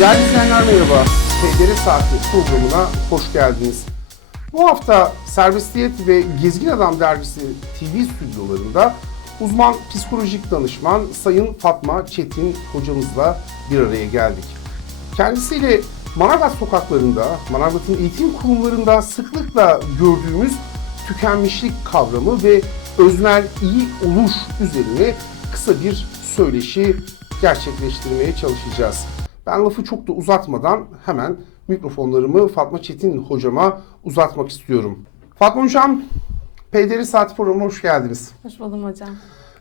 Değerli izleyenler merhaba. TGR Saati programına hoş geldiniz. Bu hafta Serbestiyet ve Gezgin Adam Dergisi TV stüdyolarında uzman psikolojik danışman Sayın Fatma Çetin hocamızla bir araya geldik. Kendisiyle Manavgat sokaklarında, Manavgat'ın eğitim kurumlarında sıklıkla gördüğümüz tükenmişlik kavramı ve öznel iyi oluş üzerine kısa bir söyleşi gerçekleştirmeye çalışacağız. Ben lafı çok da uzatmadan hemen mikrofonlarımı Fatma Çetin hocama uzatmak istiyorum. Fatma hocam, PDR Saati programına hoş geldiniz. Hoş buldum hocam.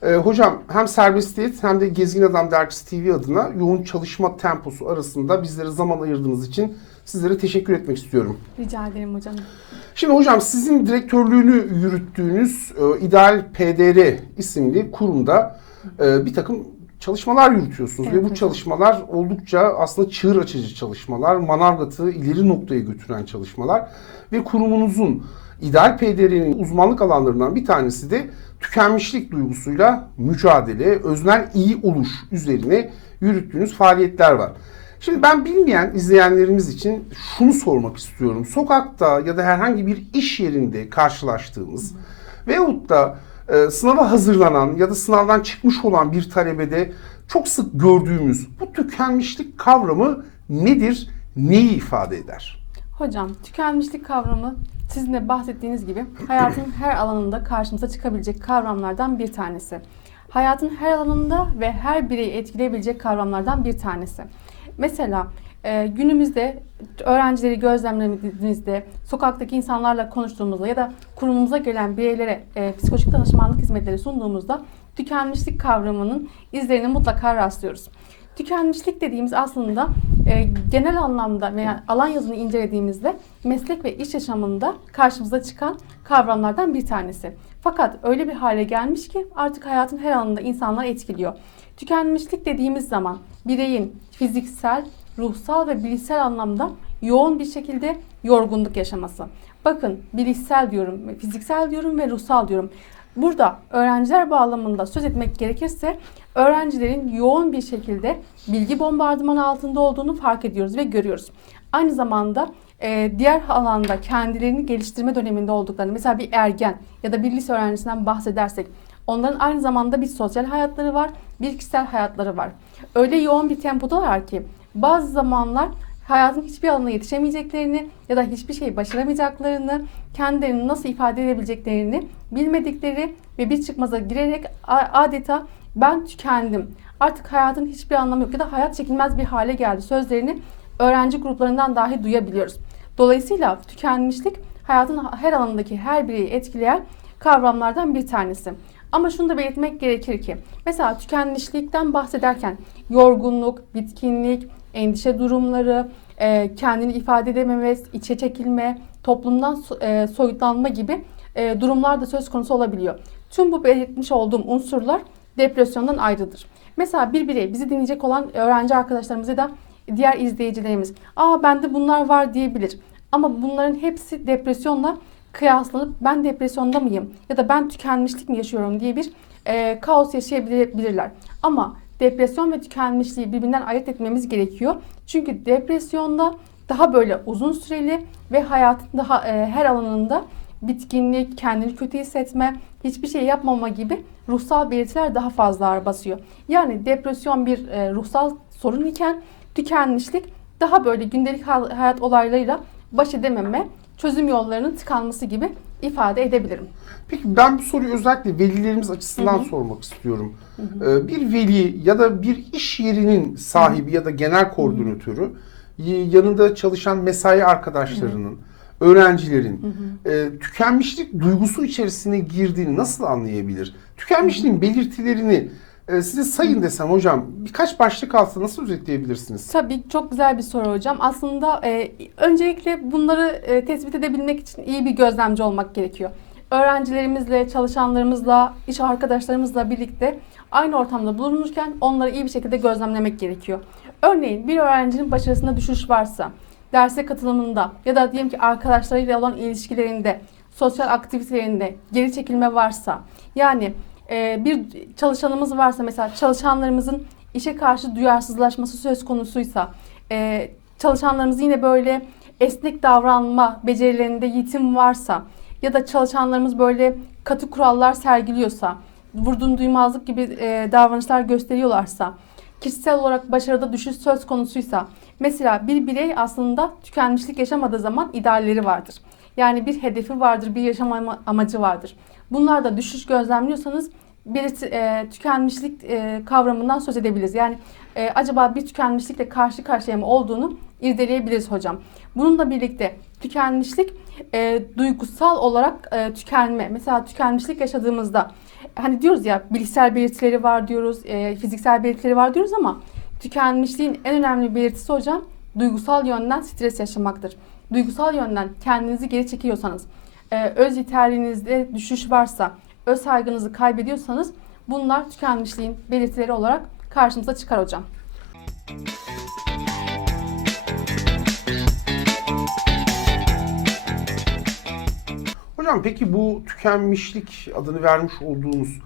Ee, hocam hem Serbestiyet hem de Gezgin Adam Dergisi TV adına yoğun çalışma temposu arasında bizlere zaman ayırdığınız için sizlere teşekkür etmek istiyorum. Rica ederim hocam. Şimdi hocam sizin direktörlüğünü yürüttüğünüz e, İdeal PDR isimli kurumda e, bir takım çalışmalar yürütüyorsunuz Evet ve bu çalışmalar oldukça aslında çığır açıcı çalışmalar, Manavgat'ı ileri noktaya götüren çalışmalar ve kurumunuzun İdeal PDR'nin uzmanlık alanlarından bir tanesi de tükenmişlik duygusuyla mücadele, öznel iyi oluş üzerine yürüttüğünüz faaliyetler var. Şimdi ben bilmeyen izleyenlerimiz için şunu sormak istiyorum. Sokakta ya da herhangi bir iş yerinde karşılaştığımız veyahut da e, sınava hazırlanan ya da sınavdan çıkmış olan bir talebede çok sık gördüğümüz bu tükenmişlik kavramı nedir, neyi ifade eder? Hocam tükenmişlik kavramı sizin de bahsettiğiniz gibi hayatın her alanında karşımıza çıkabilecek kavramlardan bir tanesi. Hayatın her alanında ve her bireyi etkileyebilecek kavramlardan bir tanesi. Mesela e, günümüzde öğrencileri gözlemlediğimizde, sokaktaki insanlarla konuştuğumuzda ya da kurumumuza gelen bireylere e, psikolojik danışmanlık hizmetleri sunduğumuzda tükenmişlik kavramının izlerini mutlaka rastlıyoruz. Tükenmişlik dediğimiz aslında e, genel anlamda veya alan yazını incelediğimizde meslek ve iş yaşamında karşımıza çıkan kavramlardan bir tanesi. Fakat öyle bir hale gelmiş ki artık hayatın her alanında insanlar etkiliyor. Tükenmişlik dediğimiz zaman bireyin fiziksel, ruhsal ve bilişsel anlamda yoğun bir şekilde yorgunluk yaşaması. Bakın bilişsel diyorum, fiziksel diyorum ve ruhsal diyorum. Burada öğrenciler bağlamında söz etmek gerekirse öğrencilerin yoğun bir şekilde bilgi bombardımanı altında olduğunu fark ediyoruz ve görüyoruz. Aynı zamanda e, diğer alanda kendilerini geliştirme döneminde olduklarını mesela bir ergen ya da bir lise öğrencisinden bahsedersek onların aynı zamanda bir sosyal hayatları var, bir kişisel hayatları var. Öyle yoğun bir tempodalar ki bazı zamanlar hayatın hiçbir alanına yetişemeyeceklerini ya da hiçbir şey başaramayacaklarını, kendilerini nasıl ifade edebileceklerini bilmedikleri ve bir çıkmaza girerek adeta ben tükendim. Artık hayatın hiçbir anlamı yok ya da hayat çekilmez bir hale geldi sözlerini öğrenci gruplarından dahi duyabiliyoruz. Dolayısıyla tükenmişlik hayatın her alanındaki her bireyi etkileyen kavramlardan bir tanesi. Ama şunu da belirtmek gerekir ki mesela tükenmişlikten bahsederken yorgunluk, bitkinlik, endişe durumları, e, kendini ifade edememe, içe çekilme, toplumdan e, soyutlanma gibi e, durumlar da söz konusu olabiliyor. Tüm bu belirtmiş olduğum unsurlar depresyondan ayrıdır. Mesela bir birey bizi dinleyecek olan öğrenci arkadaşlarımız ya da diğer izleyicilerimiz aa bende bunlar var diyebilir. Ama bunların hepsi depresyonla kıyaslanıp ben depresyonda mıyım ya da ben tükenmişlik mi yaşıyorum diye bir e, kaos yaşayabilirler. Ama depresyon ve tükenmişliği birbirinden ayırt etmemiz gerekiyor. Çünkü depresyonda daha böyle uzun süreli ve hayatın daha e, her alanında bitkinlik, kendini kötü hissetme, hiçbir şey yapmama gibi ruhsal belirtiler daha fazla ağır basıyor. Yani depresyon bir e, ruhsal sorun iken tükenmişlik daha böyle gündelik hayat olaylarıyla baş edememe, çözüm yollarının tıkanması gibi ifade edebilirim. Peki ben bu soruyu özellikle velilerimiz açısından sormak istiyorum. Ee, Bir veli ya da bir iş yerinin sahibi ya da genel koordinatörü yanında çalışan mesai arkadaşlarının, öğrencilerin e, tükenmişlik duygusu içerisine girdiğini nasıl anlayabilir? Tükenmişliğin belirtilerini e, size sayın desem hocam birkaç başlık altında nasıl özetleyebilirsiniz? Tabii çok güzel bir soru hocam. Aslında e, öncelikle bunları e, tespit edebilmek için iyi bir gözlemci olmak gerekiyor. Öğrencilerimizle, çalışanlarımızla, iş arkadaşlarımızla birlikte aynı ortamda bulunurken onları iyi bir şekilde gözlemlemek gerekiyor. Örneğin bir öğrencinin başarısında düşüş varsa, derse katılımında ya da diyelim ki arkadaşlarıyla olan ilişkilerinde, sosyal aktivitelerinde geri çekilme varsa, yani e, bir çalışanımız varsa mesela çalışanlarımızın işe karşı duyarsızlaşması söz konusuysa, e, çalışanlarımız yine böyle esnek davranma becerilerinde yitim varsa ya da çalışanlarımız böyle katı kurallar sergiliyorsa, vurdum duymazlık gibi e, davranışlar gösteriyorlarsa, kişisel olarak başarıda düşüş söz konusuysa, mesela bir birey aslında tükenmişlik yaşamadığı zaman idealleri vardır. Yani bir hedefi vardır, bir yaşam ama- amacı vardır. Bunlarda düşüş gözlemliyorsanız bir e, tükenmişlik e, kavramından söz edebiliriz. Yani e, acaba bir tükenmişlikle karşı karşıya mı olduğunu irdeleyebiliriz hocam. Bununla birlikte tükenmişlik e, duygusal olarak e, tükenme. Mesela tükenmişlik yaşadığımızda hani diyoruz ya bilişsel belirtileri var diyoruz, e, fiziksel belirtileri var diyoruz ama tükenmişliğin en önemli belirtisi hocam duygusal yönden stres yaşamaktır. Duygusal yönden kendinizi geri çekiyorsanız, e, öz yeterliliğinizde düşüş varsa, öz saygınızı kaybediyorsanız bunlar tükenmişliğin belirtileri olarak karşımıza çıkar hocam. Hocam peki bu tükenmişlik adını vermiş olduğunuz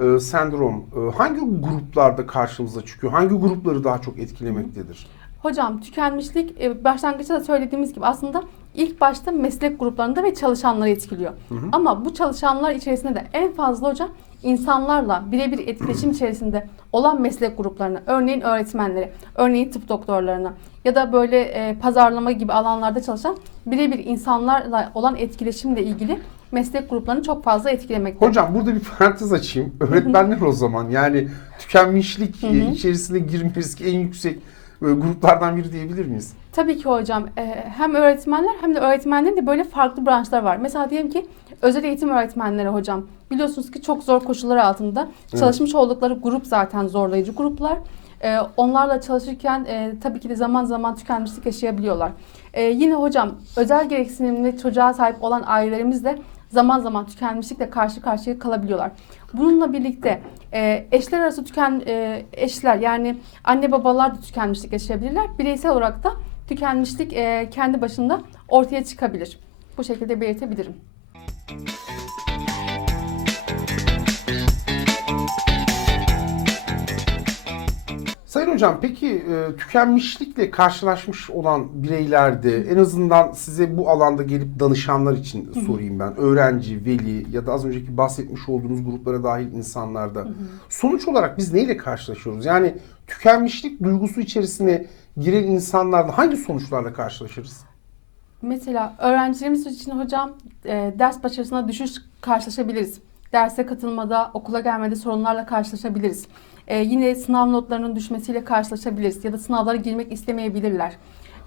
e, sendrom e, hangi gruplarda karşımıza çıkıyor? Hangi grupları daha çok etkilemektedir? Hocam tükenmişlik e, başlangıçta da söylediğimiz gibi aslında ilk başta meslek gruplarında ve çalışanları etkiliyor. Ama bu çalışanlar içerisinde de en fazla hocam insanlarla birebir etkileşim içerisinde olan meslek gruplarına, örneğin öğretmenleri, örneğin tıp doktorlarına ya da böyle e, pazarlama gibi alanlarda çalışan birebir insanlarla olan etkileşimle ilgili meslek gruplarını çok fazla etkilemekte. Hocam burada bir parantez açayım. Öğretmenler o zaman yani tükenmişlik içerisine girme riski en yüksek e, gruplardan biri diyebilir miyiz? Tabii ki hocam e, hem öğretmenler hem de öğretmenlerin de böyle farklı branşlar var. Mesela diyelim ki özel eğitim öğretmenleri hocam. Biliyorsunuz ki çok zor koşullar altında çalışmış oldukları grup zaten zorlayıcı gruplar. E, Onlarla çalışırken e, tabii ki de zaman zaman tükenmişlik yaşayabiliyorlar. E, Yine hocam özel gereksinimli çocuğa sahip olan ailelerimiz de zaman zaman tükenmişlikle karşı karşıya kalabiliyorlar. Bununla birlikte e, eşler arası tüken e, eşler yani anne babalar da tükenmişlik yaşayabilirler. Bireysel olarak da tükenmişlik e, kendi başında ortaya çıkabilir. Bu şekilde belirtebilirim. Sayın hocam peki e, tükenmişlikle karşılaşmış olan bireylerde en azından size bu alanda gelip danışanlar için sorayım ben. Öğrenci, veli ya da az önceki bahsetmiş olduğunuz gruplara dahil insanlarda. Sonuç olarak biz neyle karşılaşıyoruz? Yani tükenmişlik duygusu içerisine giren insanlarda hangi sonuçlarla karşılaşırız? Mesela öğrencilerimiz için hocam e, ders başarısına düşüş karşılaşabiliriz. Derse katılmada, okula gelmede sorunlarla karşılaşabiliriz. E, yine sınav notlarının düşmesiyle karşılaşabiliriz ya da sınavlara girmek istemeyebilirler.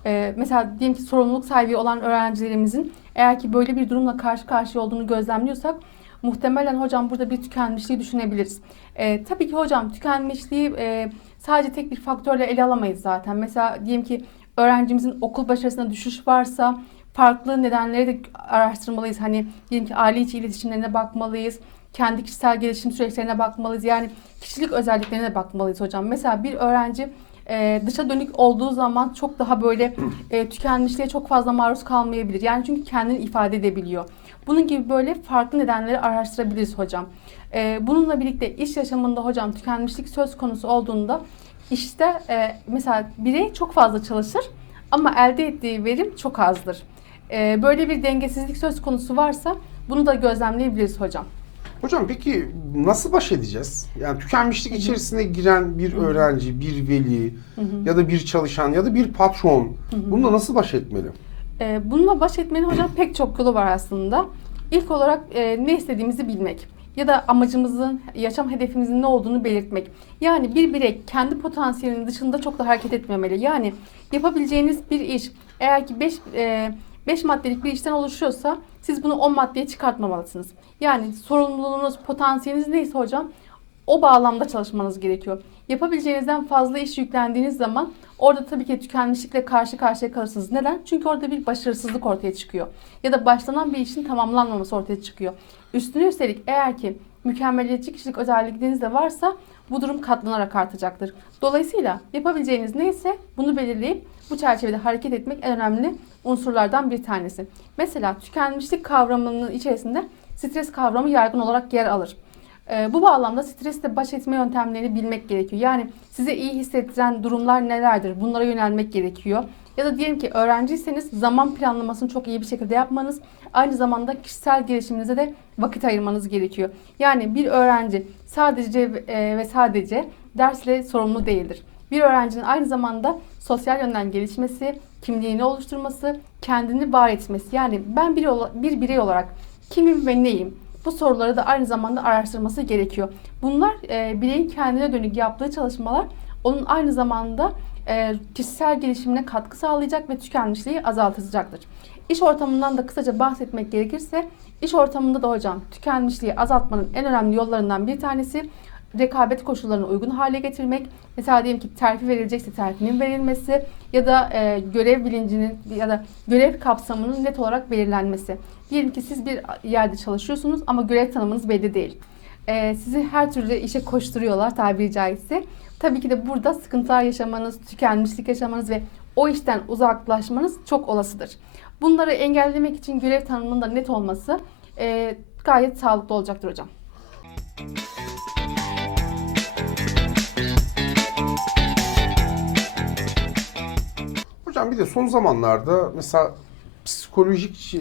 E, mesela diyelim ki sorumluluk sahibi olan öğrencilerimizin eğer ki böyle bir durumla karşı karşıya olduğunu gözlemliyorsak muhtemelen hocam burada bir tükenmişliği düşünebiliriz. E, tabii ki hocam tükenmişliği e, sadece tek bir faktörle ele alamayız zaten. Mesela diyelim ki öğrencimizin okul başarısına düşüş varsa farklı nedenleri de araştırmalıyız. Hani diyelim ki aile içi iletişimlerine bakmalıyız. Kendi kişisel gelişim süreçlerine bakmalıyız. Yani kişilik özelliklerine bakmalıyız hocam. Mesela bir öğrenci e, dışa dönük olduğu zaman çok daha böyle e, tükenmişliğe çok fazla maruz kalmayabilir. Yani çünkü kendini ifade edebiliyor. Bunun gibi böyle farklı nedenleri araştırabiliriz hocam. E, bununla birlikte iş yaşamında hocam tükenmişlik söz konusu olduğunda işte e, mesela birey çok fazla çalışır ama elde ettiği verim çok azdır. E, böyle bir dengesizlik söz konusu varsa bunu da gözlemleyebiliriz hocam. Hocam peki nasıl baş edeceğiz? Yani tükenmişlik içerisine giren bir öğrenci, bir veli ya da bir çalışan ya da bir patron bununla nasıl baş etmeli? Ee, bununla baş etmenin hocam pek çok yolu var aslında. İlk olarak e, ne istediğimizi bilmek ya da amacımızın, yaşam hedefimizin ne olduğunu belirtmek. Yani bir birey kendi potansiyelinin dışında çok da hareket etmemeli. Yani yapabileceğiniz bir iş eğer ki 5 5 maddelik bir işten oluşuyorsa siz bunu 10 maddeye çıkartmamalısınız. Yani sorumluluğunuz, potansiyeliniz neyse hocam o bağlamda çalışmanız gerekiyor. Yapabileceğinizden fazla iş yüklendiğiniz zaman orada tabii ki tükenmişlikle karşı karşıya kalırsınız. Neden? Çünkü orada bir başarısızlık ortaya çıkıyor. Ya da başlanan bir işin tamamlanmaması ortaya çıkıyor. Üstüne üstelik eğer ki mükemmeliyetçi kişilik özellikleriniz de varsa bu durum katlanarak artacaktır. Dolayısıyla yapabileceğiniz neyse bunu belirleyip bu çerçevede hareket etmek en önemli unsurlardan bir tanesi. Mesela tükenmişlik kavramının içerisinde stres kavramı yaygın olarak yer alır. Ee, bu bağlamda stresle baş etme yöntemlerini bilmek gerekiyor. Yani size iyi hissettiren durumlar nelerdir? Bunlara yönelmek gerekiyor. Ya da diyelim ki öğrenciyseniz zaman planlamasını çok iyi bir şekilde yapmanız, aynı zamanda kişisel gelişiminize de vakit ayırmanız gerekiyor. Yani bir öğrenci sadece e, ve sadece dersle sorumlu değildir. Bir öğrencinin aynı zamanda sosyal yönden gelişmesi, kimliğini oluşturması, kendini var etmesi. Yani ben bir, bir birey olarak kimim ve neyim? Bu soruları da aynı zamanda araştırması gerekiyor. Bunlar e, bireyin kendine dönük yaptığı çalışmalar onun aynı zamanda e, kişisel gelişimine katkı sağlayacak ve tükenmişliği azaltacaktır. İş ortamından da kısaca bahsetmek gerekirse, iş ortamında da hocam tükenmişliği azaltmanın en önemli yollarından bir tanesi rekabet koşullarına uygun hale getirmek. Mesela diyelim ki terfi verilecekse terfinin verilmesi ya da e, görev bilincinin ya da görev kapsamının net olarak belirlenmesi. Diyelim ki siz bir yerde çalışıyorsunuz ama görev tanımınız belli değil. E, sizi her türlü işe koşturuyorlar tabiri caizse. Tabii ki de burada sıkıntılar yaşamanız, tükenmişlik yaşamanız ve o işten uzaklaşmanız çok olasıdır. Bunları engellemek için görev tanımının da net olması e, gayet sağlıklı olacaktır hocam. Hocam bir de son zamanlarda mesela psikolojik e,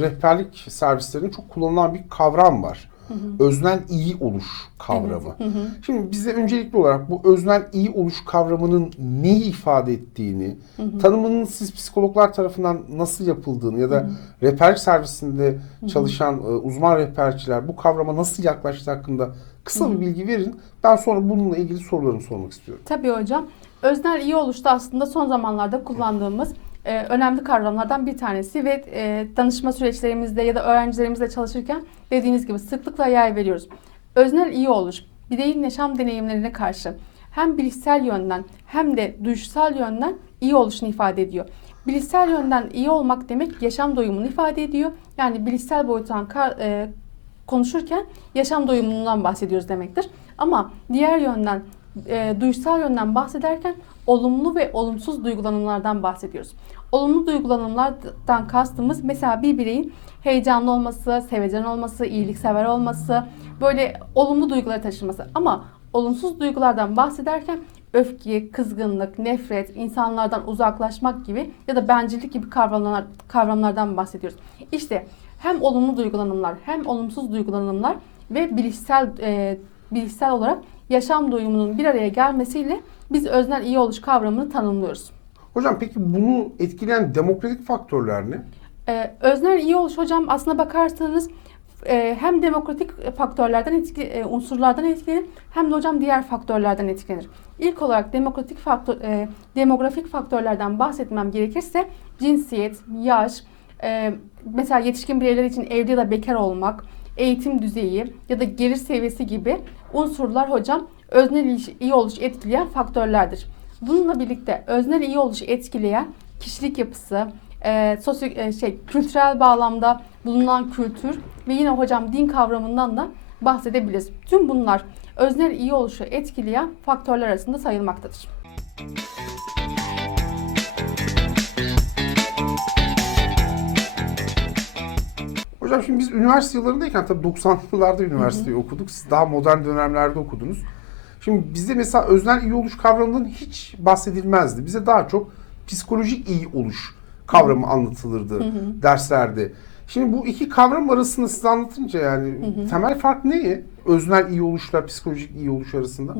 rehberlik servislerinde çok kullanılan bir kavram var. Öznel iyi oluş kavramı. Evet. Hı hı. Şimdi bize öncelikli olarak bu öznel iyi oluş kavramının neyi ifade ettiğini, tanımının siz psikologlar tarafından nasıl yapıldığını ya da rehberlik servisinde çalışan e, uzman rehberciler bu kavrama nasıl yaklaştığı hakkında kısa bir bilgi verin. Ben sonra bununla ilgili sorularımı sormak istiyorum. Tabii hocam. Öznel iyi oluşta aslında son zamanlarda kullandığımız e, önemli kavramlardan bir tanesi ve e, danışma süreçlerimizde ya da öğrencilerimizle çalışırken dediğiniz gibi sıklıkla yer veriyoruz. Öznel iyi oluş, bireyin yaşam deneyimlerine karşı hem bilişsel yönden hem de duyuşsal yönden iyi oluşunu ifade ediyor. Bilişsel yönden iyi olmak demek yaşam doyumunu ifade ediyor. Yani bilişsel boyuttan kar- e, konuşurken yaşam doyumundan bahsediyoruz demektir. Ama diğer yönden e, duysal yönden bahsederken olumlu ve olumsuz duygulanımlardan bahsediyoruz. Olumlu duygulanımlardan kastımız mesela bir bireyin heyecanlı olması, sevecen olması, iyiliksever olması, böyle olumlu duyguları taşıması. Ama olumsuz duygulardan bahsederken öfke, kızgınlık, nefret, insanlardan uzaklaşmak gibi ya da bencillik gibi kavramlar, kavramlardan bahsediyoruz. İşte hem olumlu duygulanımlar hem olumsuz duygulanımlar ve bilişsel e, bilişsel olarak yaşam doyumunun bir araya gelmesiyle biz öznel iyi oluş kavramını tanımlıyoruz. Hocam peki bunu etkileyen demokratik faktörler ne? Ee, öznel iyi oluş hocam aslına bakarsanız e, hem demokratik faktörlerden etki, e, unsurlardan etkilenir hem de hocam diğer faktörlerden etkilenir. İlk olarak demokratik faktör, e, demografik faktörlerden bahsetmem gerekirse cinsiyet, yaş, e, mesela yetişkin bireyler için evli ya da bekar olmak, eğitim düzeyi ya da gelir seviyesi gibi unsurlar hocam öznel iyi- oluş etkileyen faktörlerdir. Bununla birlikte öznel iyi oluşu etkileyen kişilik yapısı, e, sosyo e, şey kültürel bağlamda bulunan kültür ve yine hocam din kavramından da bahsedebiliriz. Tüm bunlar öznel iyi oluşu etkileyen faktörler arasında sayılmaktadır. Hocam şimdi biz üniversite yıllarındayken tabii 90'lılarda üniversiteyi okuduk. Siz daha modern dönemlerde okudunuz. Şimdi bizde mesela öznel iyi oluş kavramından hiç bahsedilmezdi. Bize daha çok psikolojik iyi oluş kavramı anlatılırdı derslerde. Şimdi bu iki kavram arasında size anlatınca yani temel fark ne? Öznel iyi oluşla psikolojik iyi oluş arasında.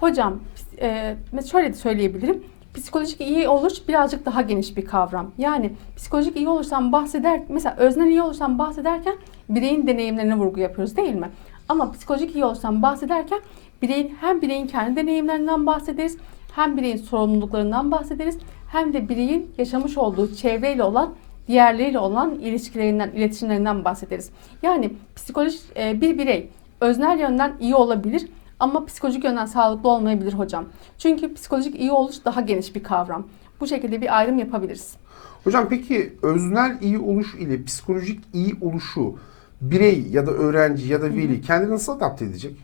Hocam e, şöyle de söyleyebilirim. Psikolojik iyi oluş birazcık daha geniş bir kavram. Yani psikolojik iyi oluştan bahseder, mesela öznel iyi oluştan bahsederken bireyin deneyimlerine vurgu yapıyoruz değil mi? Ama psikolojik iyi oluştan bahsederken bireyin hem bireyin kendi deneyimlerinden bahsederiz, hem bireyin sorumluluklarından bahsederiz, hem de bireyin yaşamış olduğu çevreyle olan diğerleriyle olan ilişkilerinden, iletişimlerinden bahsederiz. Yani psikolojik e, bir birey öznel yönden iyi olabilir ama psikolojik yönden sağlıklı olmayabilir hocam. Çünkü psikolojik iyi oluş daha geniş bir kavram. Bu şekilde bir ayrım yapabiliriz. Hocam peki öznel iyi oluş ile psikolojik iyi oluşu birey ya da öğrenci ya da veli kendini nasıl adapte edecek?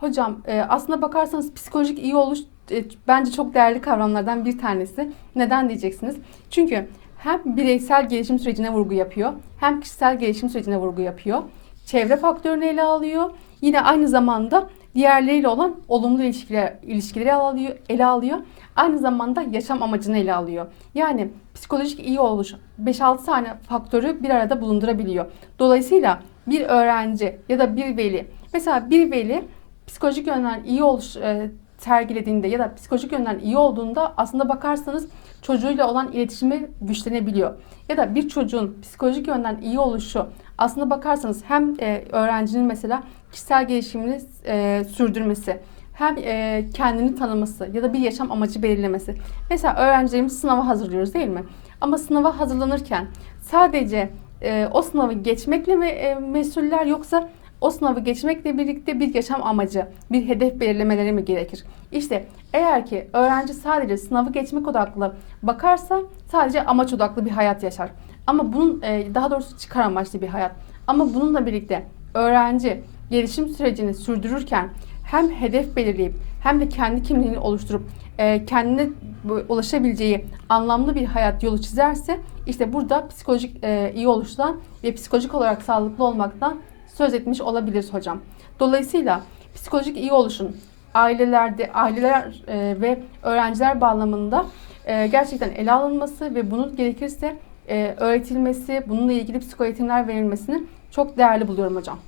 Hocam e, aslına bakarsanız psikolojik iyi oluş e, bence çok değerli kavramlardan bir tanesi. Neden diyeceksiniz? Çünkü hem bireysel gelişim sürecine vurgu yapıyor, hem kişisel gelişim sürecine vurgu yapıyor. Çevre faktörünü ele alıyor. Yine aynı zamanda diğerleriyle olan olumlu ilişkiler, ilişkileri ele alıyor, ele alıyor. Aynı zamanda yaşam amacını ele alıyor. Yani psikolojik iyi oluş 5-6 tane faktörü bir arada bulundurabiliyor. Dolayısıyla bir öğrenci ya da bir veli mesela bir veli psikolojik yönden iyi oluş e, sergilediğinde ya da psikolojik yönden iyi olduğunda aslında bakarsanız çocuğuyla olan iletişimi güçlenebiliyor. Ya da bir çocuğun psikolojik yönden iyi oluşu aslında bakarsanız hem e, öğrencinin mesela kişisel gelişimini e, sürdürmesi hem e, kendini tanıması ya da bir yaşam amacı belirlemesi. Mesela öğrencilerimiz sınava hazırlıyoruz değil mi? Ama sınava hazırlanırken sadece e, o sınavı geçmekle mi e, mesuller yoksa o sınavı geçmekle birlikte bir yaşam amacı, bir hedef belirlemeleri mi gerekir? İşte eğer ki öğrenci sadece sınavı geçmek odaklı bakarsa sadece amaç odaklı bir hayat yaşar. Ama bunun e, daha doğrusu çıkar amaçlı bir hayat. Ama bununla birlikte öğrenci gelişim sürecini sürdürürken hem hedef belirleyip hem de kendi kimliğini oluşturup e, kendine ulaşabileceği anlamlı bir hayat yolu çizerse işte burada psikolojik e, iyi oluştan ve psikolojik olarak sağlıklı olmaktan söz etmiş olabiliriz hocam. Dolayısıyla psikolojik iyi oluşun ailelerde, aileler e, ve öğrenciler bağlamında e, gerçekten ele alınması ve bunun gerekirse e, öğretilmesi, bununla ilgili psikoeğitimler verilmesini çok değerli buluyorum hocam.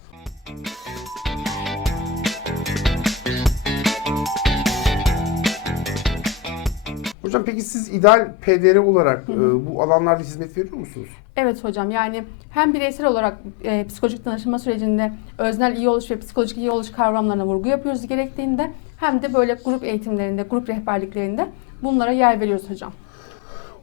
Hocam peki siz ideal PDR olarak e, bu alanlarda hizmet veriyor musunuz? Evet hocam yani hem bireysel olarak e, psikolojik danışma sürecinde öznel iyi oluş ve psikolojik iyi oluş kavramlarına vurgu yapıyoruz gerektiğinde hem de böyle grup eğitimlerinde, grup rehberliklerinde bunlara yer veriyoruz hocam.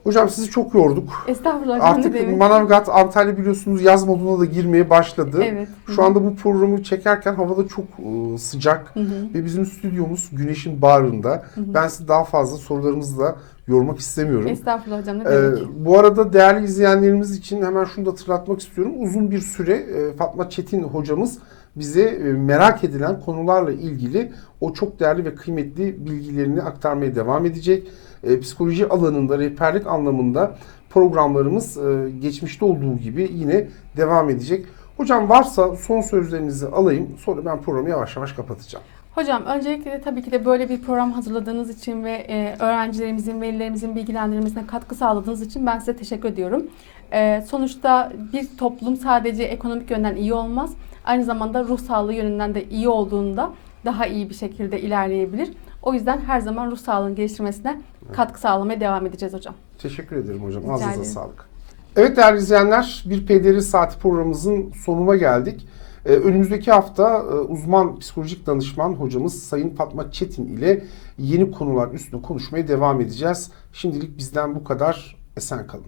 Hocam sizi çok yorduk. Estağfurullah Artık demek. Manavgat, Antalya biliyorsunuz yaz moduna da girmeye başladı. Evet. Şu anda bu programı çekerken havada çok e, sıcak Hı hı. ve bizim stüdyomuz güneşin bağrında. Ben sizi daha fazla sorularımızla yormak istemiyorum. Estağfurullah hocam ne Ee, demek. bu arada değerli izleyenlerimiz için hemen şunu da hatırlatmak istiyorum. Uzun bir süre e, Fatma Çetin hocamız bize e, merak edilen konularla ilgili o çok değerli ve kıymetli bilgilerini aktarmaya devam edecek. E, psikoloji alanında, rehberlik anlamında programlarımız e, geçmişte olduğu gibi yine devam edecek. Hocam varsa son sözlerinizi alayım. Sonra ben programı yavaş yavaş kapatacağım. Hocam öncelikle de tabii ki de böyle bir program hazırladığınız için ve e, öğrencilerimizin, velilerimizin bilgilendirmesine katkı sağladığınız için ben size teşekkür ediyorum. E, sonuçta bir toplum sadece ekonomik yönden iyi olmaz. Aynı zamanda ruh sağlığı yönünden de iyi olduğunda daha iyi bir şekilde ilerleyebilir. O yüzden her zaman ruh sağlığının geliştirmesine katkı sağlamaya devam edeceğiz hocam. Teşekkür ederim hocam. Rica Ağzınıza ederim. sağlık. Evet değerli izleyenler, bir PDR Saati programımızın sonuna geldik. Ee, önümüzdeki hafta e, uzman psikolojik danışman hocamız Sayın Fatma Çetin ile yeni konular üstüne konuşmaya devam edeceğiz. Şimdilik bizden bu kadar. Esen kalın.